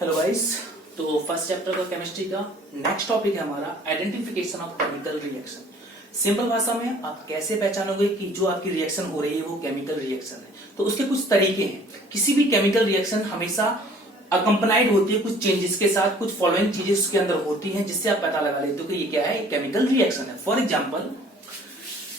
Hello guys. तो first chapter का chemistry का नेक्स्ट टॉपिक है हमारा identification of chemical reaction. Simple भाषा में आप कैसे पहचानोगे कि जो आपकी रिएक्शन हो रही है वो केमिकल रिएक्शन है। तो उसके कुछ तरीके हैं। किसी भी केमिकल रिएक्शन हमेशा अकम्पनाइड होती है कुछ चेंजेस के साथ, कुछ फॉलोइंग चीजें उसके अंदर होती हैं जिससे आप पता लगा लेते हो कि ये क्या है, केमिकल रिएक्शन है। For example,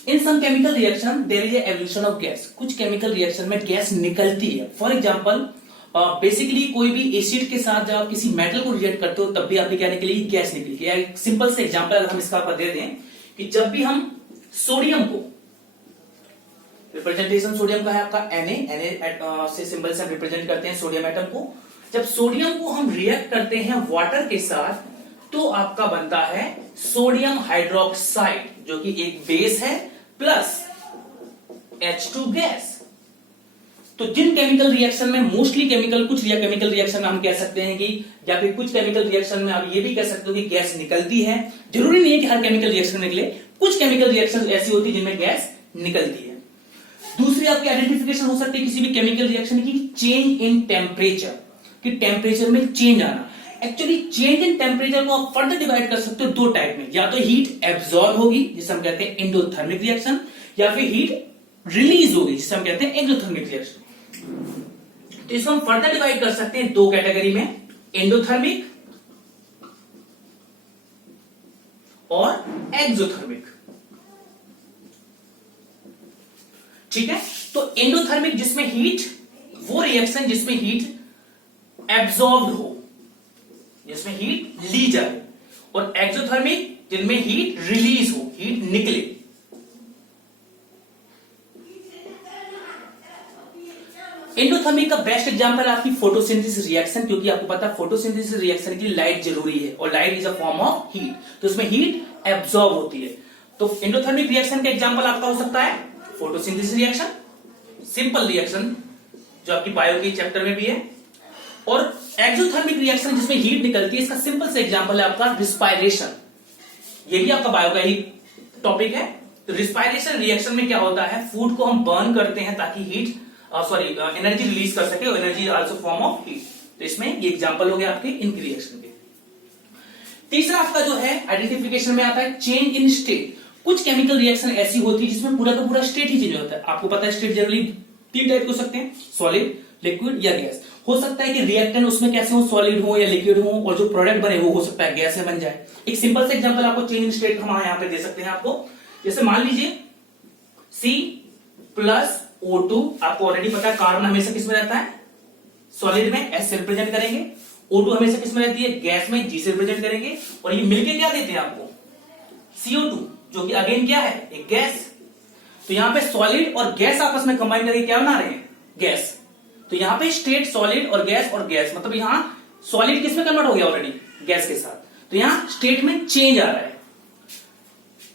in some chemical reaction there is evolution of gas. कुछ केमिकल रिएक्शन में गैस निकलती है। फॉर एग्जाम्पल, बेसिकली कोई भी एसिड के साथ जब आप किसी मेटल को रिएक्ट करते हो तब भी आपकी क्या निकलेगी, गैस निकलेगी। या एक सिंपल से एग्जांपल अगर हम इसका आपको दे दें कि जब भी हम सोडियम को, रिप्रेजेंटेशन सोडियम का है आपका Na से सिंबल से हम रिप्रेजेंट करते हैं सोडियम एटम को। जब सोडियम को हम रिएक्ट करते हैं वाटर के साथ तो आपका बनता है सोडियम हाइड्रोक्साइड, जो कि एक बेस है, प्लस H2 गैस। तो जिन केमिकल रिएक्शन में मोस्टली कुछ केमिकल रिएक्शन में हम कह सकते हैं कि, या फिर कुछ केमिकल रिएक्शन में आप ये भी कह सकते हो कि गैस निकलती है। जरूरी नहीं है कि हर केमिकल रिएक्शन निकले, कुछ केमिकल रिएक्शन ऐसी होती है जिनमें गैस निकलती है। दूसरी आपकी आइडेंटिफिकेशन हो सकती है किसी भी केमिकल रिएक्शन की, चेंज इन टेम्परेचर, कि टेम्परेचर में चेंज आना। एक्चुअली चेंज इन टेम्परेचर को आप फर्दर डिवाइड कर सकते हो दो टाइप में, या तो हीट एब्जॉर्ब होगी जिसे हम कहते हैं एंडोथर्मिक रिएक्शन, या फिर हीट रिलीज होगी जिसे हम कहते हैं एक्सोथर्मिक रिएक्शन। तो इसको हम फर्दर डिवाइड कर सकते हैं दो कैटेगरी में, एंडोथर्मिक और एक्सोथर्मिक। ठीक है, तो एंडोथर्मिक जिसमें हीट, वो रिएक्शन जिसमें हीट एब्जॉर्ब्ड हो, जिसमें हीट ली जाए, और एक्सोथर्मिक जिनमें हीट रिलीज हो, हीट निकले। एंडोथर्मिक का बेस्ट एग्जांपल है आपकी फोटोसिंथेसिस रिएक्शन, क्योंकि आपको पता है फोटोसिंथेसिस रिएक्शन के लिए लाइट जरूरी है और light is a form of heat, तो उसमें हीट एब्जॉर्ब होती है। तो एंडोथर्मिक रिएक्शन का एग्जांपल आपका हो सकता है फोटोसिंथेसिस रिएक्शन, सिंपल रिएक्शन जो आपकी बायो के चैप्टर में भी है। और एक्सोथर्मिक रिएक्शन जिसमें हीट निकलती है, इसका सिंपल से एग्जांपल है आपका रिस्पायरेशन। ये भी आपका बायो का ही टॉपिक है। तो रिस्पायरेशन रिएक्शन में क्या होता है, फूड को हम बर्न करते हैं ताकि हीट एनर्जी रिलीज कर सके, और energy also form of heat. तो इसमें ये एग्जांपल हो गया आपके इन रिएक्शन के। तीसरा आपका जो है आइडेंटिफिकेशन में आता है चेंज इन स्टेट। कुछ केमिकल रिएक्शन ऐसी होती है जिसमें पूरा का पूरा स्टेट ही चेंज होता है। आपको पता है स्टेट जनरली तीन टाइप हो सकते हैं, सॉलिड, लिक्विड या गैस। हो सकता है कि रिएक्टेंट उसमें कैसे हो, सॉलिड हो या लिक्विड हो, और जो प्रोडक्ट बने वो हो सकता है गैस में बन जाए। एक सिंपल से एग्जांपल आपको चेंज इन स्टेट हम यहां पे दे सकते हैं आपको। जैसे मान लीजिए C+O2, आपको ऑलरेडी पता है कार्बन हमेशा किसमें रहता है, सॉलिड में S से रिप्रेजेंट करेंगे। O2 हमेशा किसमें रहती है, गैस में G से रिप्रेजेंट करेंगे। और ये मिलके क्या देते हैं आपको, CO2, जो कि अगेन क्या है, एक गैस। तो यहां पे सॉलिड और गैस आपस में कंबाइन करके क्या बना रहे हैं, गैस। तो यहां पे स्टेट सॉलिड और गैस, मतलब यहां सॉलिड किसमें कन्वर्ट हो गया ऑलरेडी, गैस के साथ। तो यहां स्टेट में चेंज आ रहा है।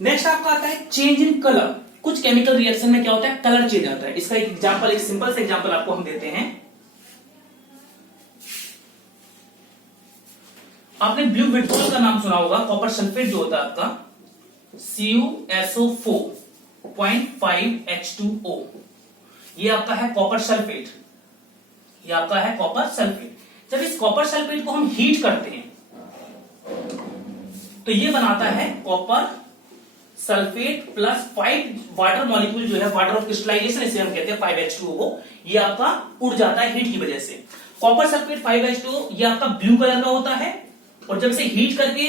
नेक्स्ट आपका आता है चेंज इन कलर। कुछ केमिकल रिएक्शन में क्या होता है, कलर चेंज आता है। इसका एक एग्जांपल, एक सिंपल से एग्जांपल आपको हम देते हैं। आपने ब्लू विट्रोल का नाम सुना होगा, कॉपर सल्फेट जो होता है आपका CuSO4.5H2O, ये आपका है कॉपर सल्फेट, ये आपका है कॉपर सल्फेट। जब इस कॉपर सल्फेट को हम हीट करते हैं तो ये बनाता है copper sulphate plus 5 water molecule, जो है वाटर ऑफ क्रिस्टलाइजेशन इसे हम कहते हैं 5H2O को, ये आपका उड़ जाता है हीट की वजह से। कॉपर सल्फेट 5H2O ये आपका ब्लू कलर का होता है, और जब इसे हीट करके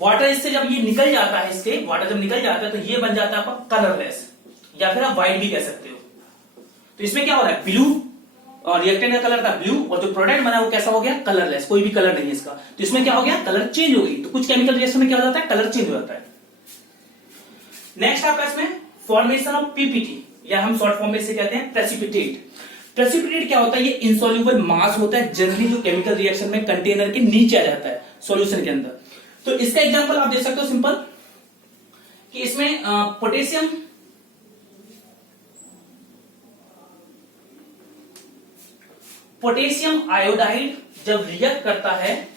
वाटर इससे जब ये निकल जाता है, इसके वाटर जब निकल जाता है तो ये बन जाता है आपका कलरलेस, या फिर आप व्हाइट भी कह सकते हो। तो इसमें क्या हो रहा है, ब्लू और रिएक्टेंट का कलर था ब्लू, और जो प्रोडक्ट बना वो कैसा हो गया, कलरलेस, कोई भी कलर नहीं है इसका। तो इसमें क्या हो गया, कलर चेंज हो गई। तो कुछ केमिकल रिएक्शन में क्या हो जाता है, कलर चेंज हो जाता है। नेक्स्ट आपका इसमें फॉर्मेशन ऑफ पीपीटी, या हम शॉर्ट फॉर्म में इसे कहते हैं प्रेसिपिटेट। प्रेसिपिटेट क्या होता है, ये इनसॉल्युबल मास होता है जनरली, जो केमिकल रिएक्शन में कंटेनर के नीचे आ जाता है सॉल्यूशन के अंदर। तो इसका एग्जांपल आप दे सकते हो सिंपल, कि इसमें पोटेशियम आयोडाइड जब रिएक्ट करता है,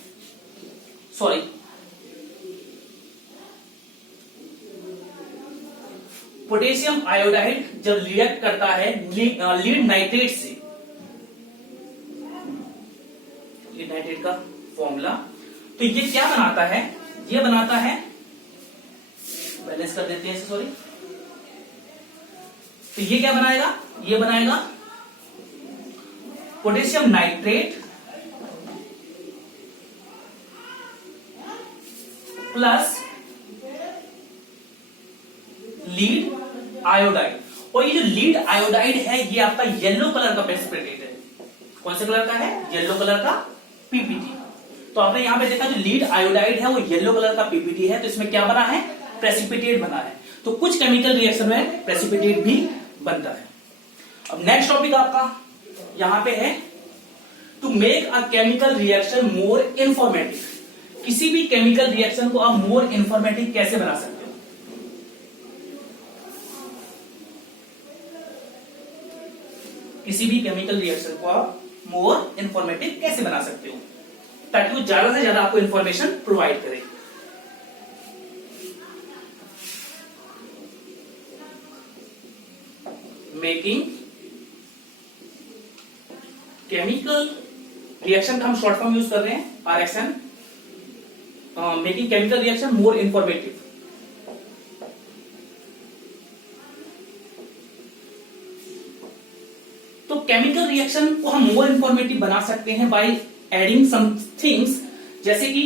पोटेशियम आयोडाइड जब रिएक्ट करता है लीड नाइट्रेट से, लीड नाइट्रेट का फॉर्मूला। तो ये क्या बनाता है, ये बनाता है, बैलेंस कर देते हैं इसे, सॉरी। तो ये क्या बनाएगा, ये बनाएगा potassium nitrate plus lead iodide. और ये जो लीड आयोडाइड है ये आपका येलो कलर का प्रेसिपिटेट है। कौन से कलर का है, येलो कलर का पीपीटी। तो आपने यहां पे देखा जो लीड आयोडाइड है वो येलो कलर का पीपीटी है, तो इसमें क्या बना है, प्रेसिपिटेट बना है। तो कुछ केमिकल रिएक्शन में प्रेसिपिटेट भी बनता है। अब नेक्स्ट टॉपिक आपका यहां पे है to make a chemical reaction more informative. किसी भी केमिकल रिएक्शन को आप मोर इंफॉर्मेटिव कैसे बना सकते हो, किसी भी केमिकल रिएक्शन को आप मोर इंफॉर्मेटिव कैसे बना सकते हो ताकि वो ज्यादा से ज्यादा आपको इंफॉर्मेशन प्रोवाइड करे। मेकिंग केमिकल रिएक्शन का हम शॉर्ट फॉर्म यूज कर रहे हैं RXN, making chemical reaction more informative. तो केमिकल रिएक्शन को हम मोर इंफॉर्मेटिव बना सकते हैं बाय एडिंग सम थिंग्स, जैसे कि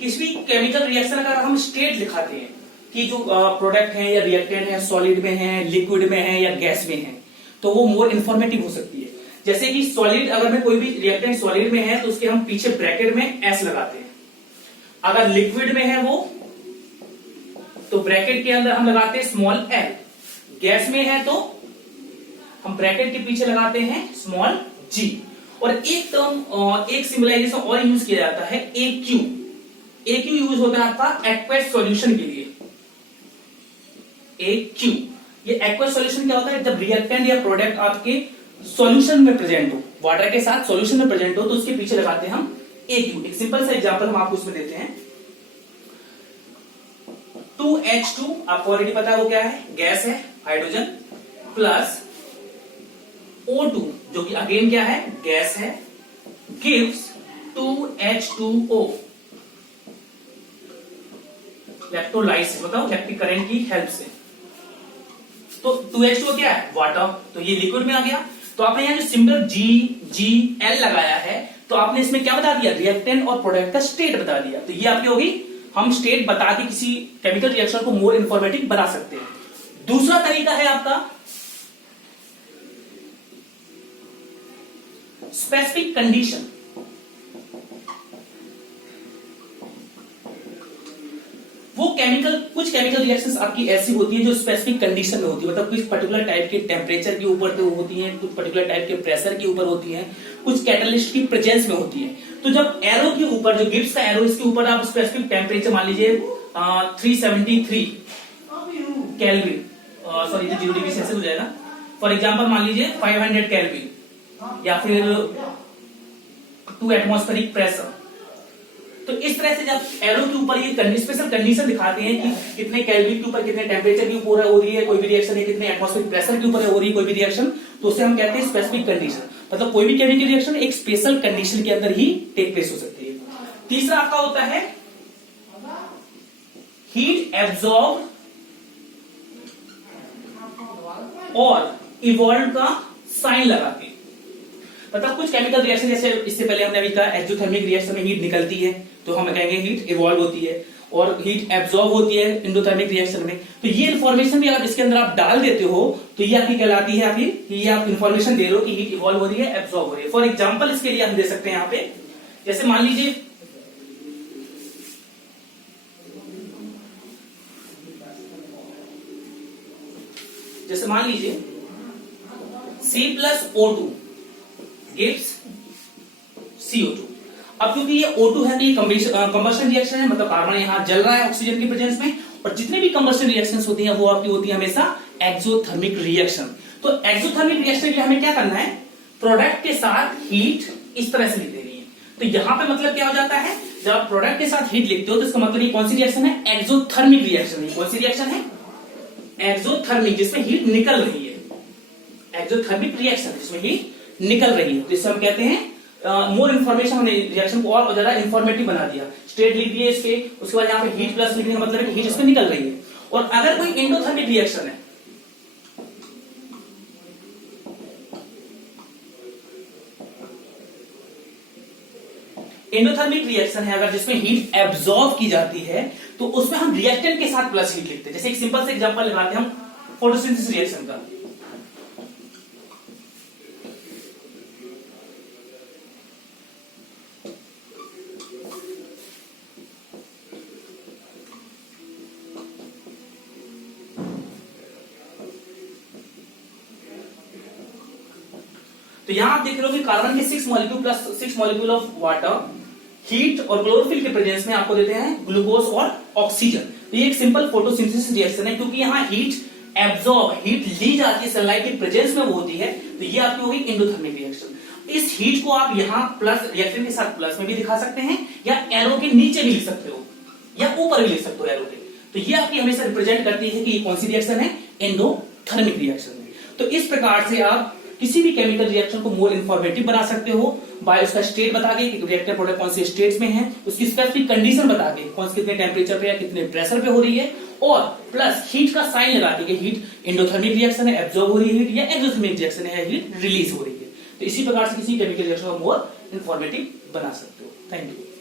किसी भी केमिकल रिएक्शन अगर हम स्टेट दिखाते हैं कि जो प्रोडक्ट है या रिएक्टेंट है सॉलिड में है, लिक्विड में है या गैस में है, तो वो मोर इंफॉर्मेटिव हो सकती है। जैसे कि सॉलिड, अगर मैं कोई भी रिएक्टेंट सॉलिड में है तो उसके हम पीछे ब्रैकेट में एस लगाते हैं। अगर लिक्विड में है वो तो ब्रैकेट के अंदर हम लगाते हैं स्मॉल एल। गैस में है तो हम ब्रैकेट के पीछे लगाते हैं स्मॉल जी। और एक टर्म, एक सिंबलाइजेशन और यूज किया जाता है AQ। AQ यूज होता है आपका एक्वस सॉल्यूशन के लिए। AQ, ये एक्वस सॉल्यूशन क्या होता है, जब रिएक्टेंट या प्रोडक्ट आपके सॉल्यूशन में प्रेजेंट हो, वाटर के साथ सॉल्यूशन में प्रेजेंट हो, तो उसके पीछे लगाते हैं हम AQ। एक सिंपल सा एग्जांपल हम आपको उसमें देते हैं। 2H2 आपको ऑलरेडी पता है वो क्या है, गैस है, हाइड्रोजन, प्लस O2 जो कि अगेन क्या है, गैस है, गिव्स 2H2O। इलेक्ट्रोलाइसिस, बताओ, इलेक्ट्रिक करंट की हेल्प से। तो 2H2O क्या है, वाटर, तो ये लिक्विड में आ गया। तो आपने यहाँ जो सिंबल GGL लगाया है, तो आपने इसमें क्या बता दिया, रिएक्टेंट और प्रोडक्ट का स्टेट बता दिया। तो ये आपकी होगी, हम स्टेट बता के किसी केमिकल रिएक्शन को मोर इंफॉर्मेटिव बना सकते हैं। दूसरा तरीका है आपका स्पेसिफिक कंडीशन। वो केमिकल, कुछ केमिकल रिएक्शंस आपकी ऐसी होती है जो स्पेसिफिक कंडीशन में होती है, मतलब कुछ पर्टिकुलर टाइप के टेम्परेचर के ऊपर तो होती है, कुछ पर्टिकुलर टाइप के प्रेशर के ऊपर होती है, कुछ कैटलिस्ट की प्रेजेंस में होती है। तो जब एरो के ऊपर, जो गिब्स का एरो, इसके ऊपर आप स्पेसिफिक टेम्परेचर मान लीजिए 373 केल्विन, सॉरी 0 डिग्री सेल्सियस हो जाएगा, फॉर एग्जाम्पल मान लीजिए 500 केल्विन या फिर 2 एटमॉस्फेरिक प्रेशर। तो इस तरह से जब एरो के ऊपर ये स्पेशल कंडीशन दिखाते हैं कि कितने केल्विन के ऊपर, कितने टेम्परेचर के ऊपर हो रही है कोई भी रिएक्शन, है कितने एटमॉस्फेरिक प्रेशर के ऊपर हो रही है कोई भी रिएक्शन, तो उसे हम कहते हैं स्पेसिफिक कंडीशन। मतलब कोई भी केमिकल रिएक्शन एक स्पेशल कंडीशन के अंदर ही टेक प्लेस हो सकती है। तीसरा आपका होता है हीट एब्जॉर्ब और इवॉल्व का साइन लगा के। मतलब कुछ केमिकल रिएक्शन, जैसे इससे पहले हमने अभी कहा एक्सोथर्मिक रिएक्शन में हीट निकलती है तो हम कहेंगे हीट इवॉल्व होती है, और हीट एब्जॉर्ब होती है एंडोथर्मिक रिएक्शन में। तो ये इन्फॉर्मेशन भी अगर इसके अंदर आप डाल देते हो तो ये आपकी कहलाती है, आपकी ये आप इन्फॉर्मेशन दे रहे हो कि हीट इवॉल्व हो रही है, एब्जॉर्ब हो रही है। फॉर एग्जाम्पल इसके लिए हम दे सकते हैं यहाँ पे, जैसे मान लीजिए C+O2 gives CO2। अब क्योंकि ये O2 है तो ये कंबशन रिएक्शन है, मतलब कार्बन यहां जल रहा है ऑक्सीजन की प्रेजेंस में, और जितने भी कंबशन रिएक्शंस होती हैं वो आपकी होती है हमेशा एक्सोथर्मिक रिएक्शन। तो एक्सोथर्मिक रिएक्शन के लिए हमें क्या करना है, प्रोडक्ट के साथ हीट इस तरह से लिख देनी है। तो यहां पे मतलब क्या हो जाता है, जब आप प्रोडक्ट के साथ हीट लिखते हो तो इसका मतलब ये कौन सी रिएक्शन है, एक्सोथर्मिक रिएक्शन है। कौन सी रिएक्शन है, एक्सोथर्मिक, जिसमें हीट निकल रही है, एक्सोथर्मिक रिएक्शन जिसमें हीट निकल रही है, तो इससे हम कहते हैं मोर इन्फॉर्मेशन हमने रिएक्शन को और ज्यादा इन्फॉर्मेटिव बना दिया। स्टेट लिख दिए इसके, उसके बाद यहाँ पे हीट प्लस लिखने का मतलब है कि हीट इसमें निकल रही है। और अगर कोई एंडोथर्मिक रिएक्शन है, एंडोथर्मिक रिएक्शन है अगर जिसमें हीट एब्जॉर्ब की जाती है, तो उसमें हम रिएक्टेंट के साथ प्लस हीट लिखते हैं। जैसे एक सिंपल से एग्जांपल लगाते हैं हम फोटोसिंथेसिस रिएक्शन का। तो यहां आप देख रहे हो कि कार्बन के 6 molecule plus 6 molecule of water, heat और क्लोरोफिल के प्रेजेंस में आपको देते हैं ग्लूकोज और ऑक्सीजन। तो ये एक सिंपल फोटोसिंथेसिस रिएक्शन है, क्योंकि यहाँ हीट एब्जॉर्ब, हीट ली जाती है सनलाइट के प्रेजेंस में वो होती है। तो ये आपकी होगी एंडोथर्मिक रिएक्शन। इस हीट को आप यहाँ प्लस रिएक्टेंट के साथ प्लस में भी दिखा सकते हैं, या एरो के नीचे भी लिख सकते हो, या ऊपर भी लिख सकते हो एरो के। तो ये आपकी हमेशा रिप्रेजेंट करती है कि ये कौन सी रिएक्शन है, एंडोथर्मिक रिएक्शन है। तो इस प्रकार से आप किसी भी केमिकल रिएक्शन को मोर इंफॉर्मेटिव बना सकते हो बाय उसका स्टेट बता के कि रिएक्टर प्रोडक्ट कौन से स्टेट्स में है, उसकी स्पेसिफिक कंडीशन बता के कौन से कितने टेम्परेचर पे या कितने प्रेशर पे हो रही है, और प्लस हीट का साइन लगा के कि हीट एंडोथर्मिक रिएक्शन है, एब्जॉर्ब हो रही है हीट, या एक्सोथर्मिक रिएक्शन है, हीट रिलीज हो रही है। तो इसी प्रकार से किसी केमिकल रिएक्शन को मोर इंफॉर्मेटिव बना सकते हो। Thank you.